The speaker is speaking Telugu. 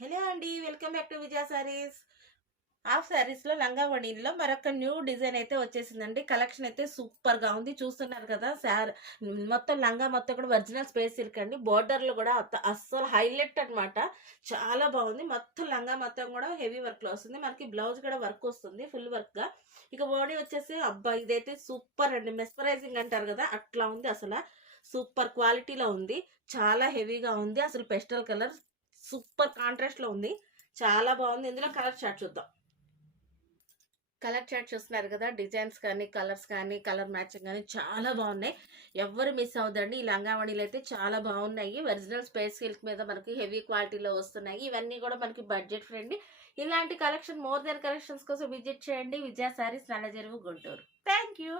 హలో అండి. Welcome back to Vijaya Sarees. Half సారీస్‌లో లంగా ఓణీల్లో మరొక న్యూ డిజైన్ అయితే వచ్చేసిందండి. కలెక్షన్ అయితే సూపర్‌గా ఉంది. చూస్తున్నారు కదా! మొత్తం లంగా మొత్తం కూడా ఒరిజినల్ స్పేస్ సిల్క్ అండి. బోర్డర్‌లో కూడా అస్సలు హైలైట్ అన్నమాట. చాలా బాగుంది. మొత్తం లంగా మొత్తం కూడా హెవీ వర్క్‌లో వస్తుంది. మనకి బ్లౌజ్ కూడా వర్క్ వస్తుంది ఫుల్ వర్క్‌గా. ఇక ఓణీ వచ్చేసి అబ్బా! ఇదైతే సూపర్ అండి. మెస్మరైజింగ్ అంటారు కదా! అట్లా ఉంది అసల. సూపర్ క్వాలిటీలో ఉంది. చాలా హెవీగా ఉంది. అసలు పెస్టల్ కలర్ సూపర్ కాంట్రాస్ట్‌లో ఉంది. చాలా బాగుంది. ఇందులో కలర్ చార్ట్ చూద్దాం. కలర్ చార్ట్ చూస్తున్నారు కదా! డిజైన్స్ కానీ, కలర్స్ కానీ, కలర్ మ్యాచింగ్ కానీ చాలా బాగున్నాయి. ఎవ్వరు మిస్ అవ్వద్దండి. ఈ లంగావణిలు అయితే చాలా బాగున్నాయి. ఒరిజినల్ స్పేస్ సిల్క్ మీద మనకి హెవీ క్వాలిటీలో వస్తున్నాయి. ఇవన్నీ కూడా మనకి బడ్జెట్ ఫ్రెండ్లీ. ఇలాంటి కలెక్షన్ మోర్ దెన్ కలెక్షన్స్ కోసం విజిట్ చేయండి. విజయ సారీస్, నల్లచెరువు, గుంటూరు. Thank you.